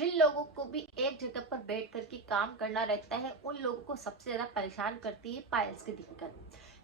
जिन लोगों को भी एक जगह पर बैठ कर के काम करना रहता है, उन लोगों को सबसे ज्यादा परेशान करती है पाइल्स की दिक्कत।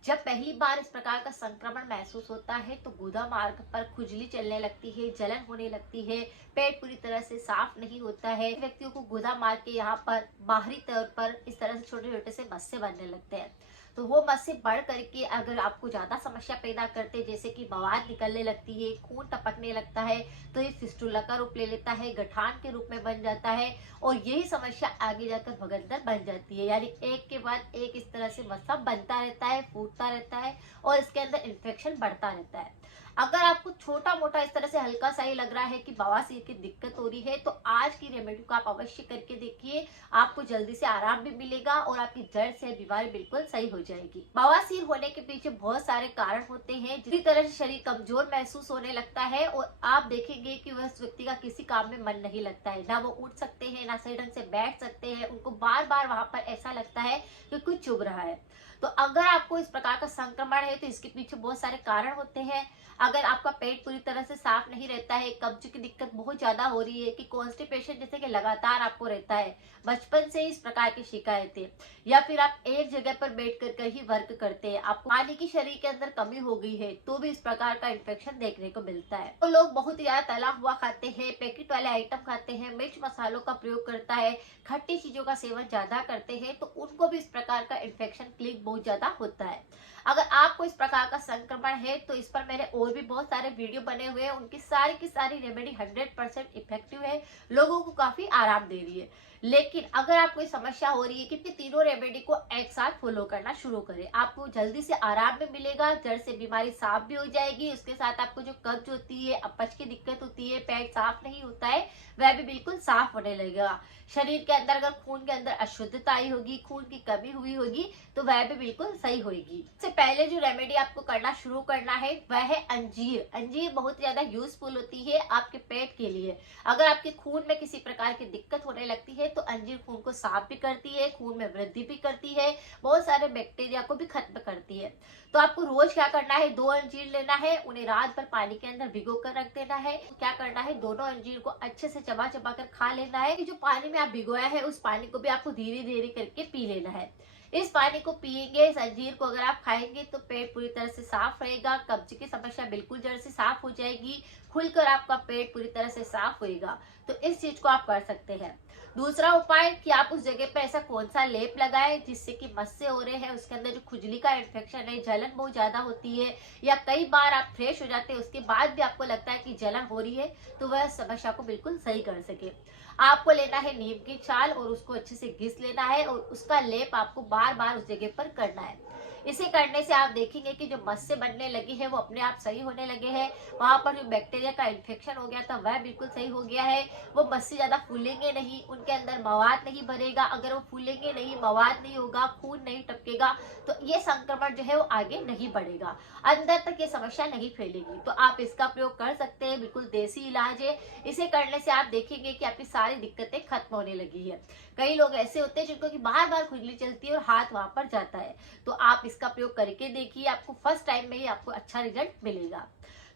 जब पहली बार इस प्रकार का संक्रमण महसूस होता है तो गुदा मार्ग पर खुजली चलने लगती है, जलन होने लगती है, पेट पूरी तरह से साफ नहीं होता है। व्यक्तियों को गुदा मार्ग के यहाँ पर बाहरी तौर पर इस तरह से छोटे छोटे से मस्से बनने लगते हैं। तो वो मस्से बढ़ करके अगर आपको ज्यादा समस्या पैदा करते, जैसे कि बवाल निकलने लगती है, खून टपकने लगता है, तो ये फिस्टुला का रूप ले लेता है, गठान के रूप में बन जाता है और यही समस्या आगे जाकर भगंदर बन जाती है। यानी एक के बाद एक इस तरह से मस्सा बनता रहता है, फूटता रहता है और इसके अंदर इन्फेक्शन बढ़ता रहता है। अगर आपको छोटा मोटा इस तरह से हल्का सा ही लग रहा है कि बवासीर की दिक्कत हो रही है, तो आज की रेमेडी को आप अवश्य करके देखिए। आपको जल्दी से आराम भी मिलेगा और आपकी जड़ से बीमारी बिल्कुल सही हो जाएगी। बवासीर होने के पीछे बहुत सारे कारण होते हैं। जिस तरह से शरीर कमजोर महसूस होने लगता है और आप देखेंगे कि वह व्यक्ति का किसी काम में मन नहीं लगता है, ना वो उठ सकते हैं, ना सही ढंग से बैठ सकते हैं। उनको बार बार वहां पर ऐसा लगता है कि कुछ चुभ रहा है। तो अगर आपको इस प्रकार का संक्रमण है तो इसके पीछे बहुत सारे कारण होते हैं। अगर आपका पेट पूरी तरह से साफ नहीं रहता है, कब्ज की दिक्कत बहुत ज्यादा हो रही है, कि कॉन्स्टिपेशन जैसे कि लगातार आपको रहता है, बचपन से ही इस प्रकार की शिकायतें, या फिर आप एक जगह पर बैठ कर ही वर्क करते हैं, आपको पानी की शरीर के अंदर कमी हो गई है, तो भी इस प्रकार का इन्फेक्शन देखने को मिलता है। तो लोग बहुत ज्यादा तला हुआ खाते हैं, पैकेट वाले आइटम खाते हैं, मिर्च मसालों का प्रयोग करता है, खट्टी चीजों का सेवन ज्यादा करते हैं, तो उनको भी इस प्रकार का इन्फेक्शन क्लिक बहुत ज्यादा होता है। अगर आपको इस प्रकार का संक्रमण है तो इस पर मैंने और भी बहुत सारे वीडियो बने हुए हैं। उनकी सारी की सारी रेमेडी 100% इफेक्टिव है, लोगों को काफी आराम दे रही है। लेकिन अगर आपको कोई समस्या हो रही है कि तीनों रेमेडी को एक साथ फॉलो करना शुरू करें, आपको जल्दी से आराम भी मिलेगा, जड़ से बीमारी साफ भी हो जाएगी। उसके साथ आपको जो कब्ज होती है, अपच की दिक्कत होती है, पेट साफ नहीं होता है, वह भी बिल्कुल साफ होने लगेगा। शरीर के अंदर अगर खून के अंदर अशुद्धता आई होगी, खून की कमी हुई होगी, तो वह भी बिल्कुल सही होगी। सबसे पहले जो रेमेडी आपको करना शुरू करना है वह है अंजीर। अंजीर बहुत ज्यादा यूजफुल होती है आपके पेट के लिए। अगर आपके खून में किसी प्रकार की दिक्कत होने लगती है तो अंजीर खून को साफ भी करती है, खून में वृद्धि भी करती है, बहुत सारे बैक्टीरिया को भी खत्म करती है। तो आपको रोज क्या करना है, 2 अंजीर लेना है, उन्हें रात भर पानी के अंदर भिगो कर रख देना है। क्या करना है, दोनों अंजीर को अच्छे से चबा चबा कर खा लेना है। जो पानी में आप भिगोया है उस पानी को भी आपको धीरे धीरे करके पी लेना है। इस पानी को पिएंगे, इस अंजीर को अगर आप खाएंगे तो पेट पूरी तरह से साफ रहेगा, कब्ज की समस्या बिल्कुल जड़ से साफ हो जाएगी, खुलकर आपका पेट पूरी तरह से साफ होएगा। तो इस चीज को आप कर सकते हैं। दूसरा उपाय कि आप उस जगह पे ऐसा कौन सा लेप लगाएं जिससे कि मस्से हो रहे हैं उसके अंदर जो खुजली का इन्फेक्शन है, जलन बहुत ज्यादा होती है, या कई बार आप फ्रेश हो जाते हैं उसके बाद भी आपको लगता है कि जलन हो रही है, तो वह समस्या को बिल्कुल सही कर सके। आपको लेना है नीम की छाल और उसको अच्छे से घिस लेना है और उसका लेप आपको बार बार उस जगह पर करना है। इसे करने से आप देखेंगे कि जो मस्से बनने लगी है वो अपने आप सही होने लगे हैं। वहां पर जो बैक्टीरिया का इन्फेक्शन हो गया था वह बिल्कुल सही हो गया है। वो मस्से ज्यादा फूलेंगे नहीं, उनके अंदर मवाद नहीं भरेगा। अगर वो फूलेंगे नहीं, मवाद नहीं होगा, खून नहीं टपकेगा, तो ये संक्रमण जो है वो आगे नहीं बढ़ेगा, अंदर तक ये समस्या नहीं फैलेगी। तो आप इसका प्रयोग कर सकते हैं, बिल्कुल देसी इलाज है। इसे करने से आप देखेंगे कि आपकी सारी दिक्कतें खत्म होने लगी है। कई लोग ऐसे होते हैं जिनको कि बार बार खुजली चलती है और हाथ वहां पर जाता है, तो आप इसका प्रयोग करके देखिए, आपको फर्स्ट टाइम में ही आपको अच्छा रिजल्ट मिलेगा।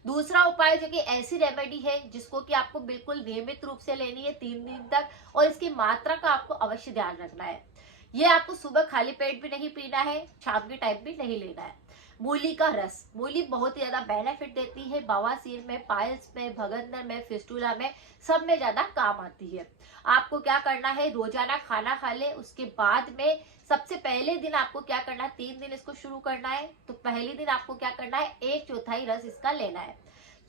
दूसरा उपाय जो कि ऐसी रेमेडी है जिसको कि आपको बिल्कुल नियमित रूप से लेनी है 3 दिन तक, और इसकी मात्रा का आपको अवश्य ध्यान रखना है। ये आपको सुबह खाली पेट भी नहीं पीना है, शाम के टाइम भी नहीं लेना है। मूली का रस, मूली बहुत ही ज्यादा बेनिफिट देती है, बवासीर में, पाइल्स में, भगंदर में, फिस्टुला में, सब में ज्यादा काम आती है। आपको क्या करना है, रोजाना खाना खा ले, उसके बाद में सबसे पहले दिन आपको क्या करना है, 3 दिन इसको शुरू करना है। तो पहले दिन आपको क्या करना है, 1/4 रस इसका लेना है।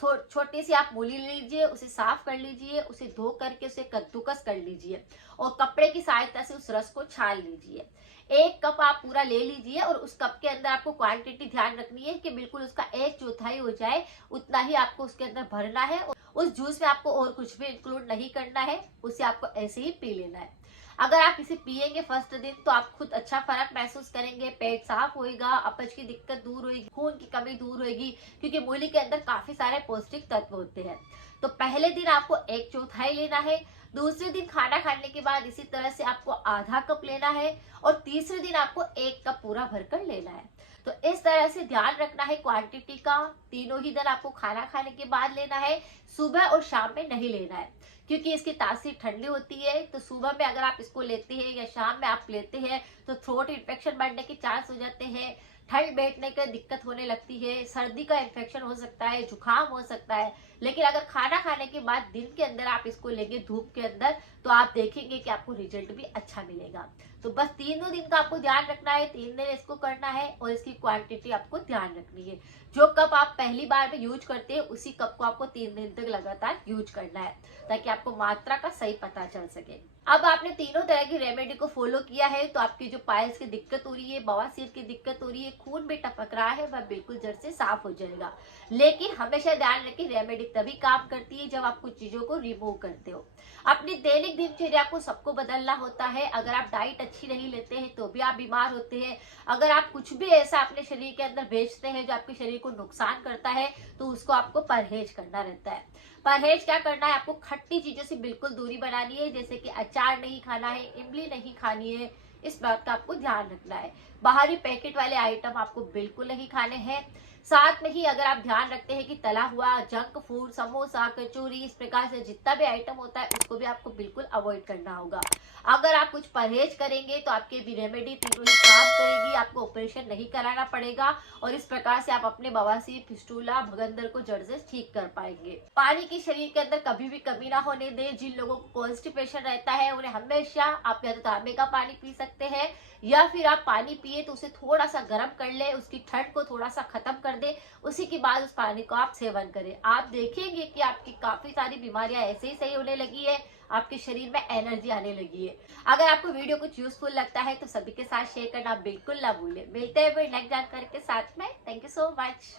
छोटी सी आप मूली ले लीजिए, उसे साफ कर लीजिए, उसे धो करके उसे कद्दूकस कर लीजिए और कपड़े की सहायता से उस रस को छान लीजिए। 1 कप आप पूरा ले लीजिए और उस कप के अंदर आपको क्वांटिटी ध्यान रखनी है कि बिल्कुल उसका 1/4 हो जाए, उतना ही आपको उसके अंदर भरना है। उस जूस में आपको और कुछ भी इंक्लूड नहीं करना है, उसे आपको ऐसे ही पी लेना है। अगर आप इसे पिएंगे फर्स्ट दिन तो आप खुद अच्छा फर्क महसूस करेंगे, पेट साफ होएगा, अपच की दिक्कत दूर होगी, खून की कमी दूर होगी, क्योंकि मूली के अंदर काफी सारे पौष्टिक तत्व होते हैं। तो पहले दिन आपको 1/4 लेना है, दूसरे दिन खाना खाने के बाद इसी तरह से आपको ½ कप लेना है और तीसरे दिन आपको 1 कप पूरा भरकर लेना है। तो इस तरह से ध्यान रखना है क्वांटिटी का। तीनों ही दिन आपको खाना खाने के बाद लेना है, सुबह और शाम में नहीं लेना है, क्योंकि इसकी तासीर ठंडी होती है। तो सुबह में अगर आप इसको लेते हैं या शाम में आप लेते हैं तो थ्रोट इन्फेक्शन बढ़ने के चांस हो जाते हैं, ठंड बैठने का दिक्कत होने लगती है, सर्दी का इन्फेक्शन हो सकता है, जुकाम हो सकता है। लेकिन अगर खाना खाने के बाद दिन के अंदर आप इसको लेंगे धूप के अंदर, तो आप देखेंगे कि आपको रिजल्ट भी अच्छा मिलेगा। तो बस तीनों दिन का आपको ध्यान रखना है, 3 दिन इसको करना है और इसकी क्वांटिटी आपको ध्यान रखनी है। जो कप आप पहली बार में यूज करते हैं उसी कप को आपको 3 दिन तक लगातार यूज करना है, ताकि आपको मात्रा का सही पता चल सके। अब आपने तीनों तरह की रेमेडी को फॉलो किया है तो आपकी जो पाइल्स की दिक्कत हो रही है, बवासीर की दिक्कत हो रही है, खून भी टपक रहा है, वह बिल्कुल जड़ से साफ हो जाएगा। लेकिन हमेशा ध्यान रखें, रेमेडी तभी काम करती है जब आप कुछ चीजों को रिमूव करते हो। अपनी दैनिक दिनचर्या को सबको बदलना होता है। अगर आप डाइट अच्छी नहीं लेते हैं तो भी आप बीमार होते हैं। अगर आप कुछ भी ऐसा अपने शरीर के अंदर भेजते हैं जो आपके शरीर को नुकसान करता है तो उसको आपको परहेज करना रहता है। परहेज क्या करना है, आपको खट्टी चीजों से बिल्कुल दूरी बनानी है, जैसे कि अचार नहीं खाना है, इमली नहीं खानी है, इस बात का आपको ध्यान रखना है। बाहरी पैकेट वाले आइटम आपको बिल्कुल नहीं खाने हैं। साथ में ही अगर आप ध्यान रखते हैं कि तला हुआ, जंक फूड, समोसा, कचौरी, इस प्रकार से जितना भी आइटम होता है उसको भी आपको बिल्कुल अवॉइड करना होगा। अगर आप कुछ परहेज करेंगे तो आपके भी रेमेडी तीनों ही काम करेगी, आपको ऑपरेशन नहीं कराना पड़ेगा और इस प्रकार से आप अपने बवासीर, फिस्टूला, भगंदर को जड़ से ठीक कर पाएंगे। पानी की शरीर के अंदर कभी भी कमी ना होने दें। जिन लोगों को कॉन्स्टिपेशन रहता है उन्हें हमेशा आप या तो तांबे का पानी पी सकते हैं या फिर आप पानी पिए तो उसे थोड़ा सा गर्म कर ले, उसकी ठंड को थोड़ा सा खत्म कर दे, उसी के बाद उस पानी को आप सेवन करें। आप देखेंगे कि आपकी काफी सारी बीमारियां ऐसे ही सही होने लगी है, आपके शरीर में एनर्जी आने लगी है। अगर आपको वीडियो कुछ यूजफुल लगता है तो सभी के साथ शेयर करना बिल्कुल ना भूलें। मिलते हैं फिर नेक्स्ट जानकारी के साथ में। Thank you so much.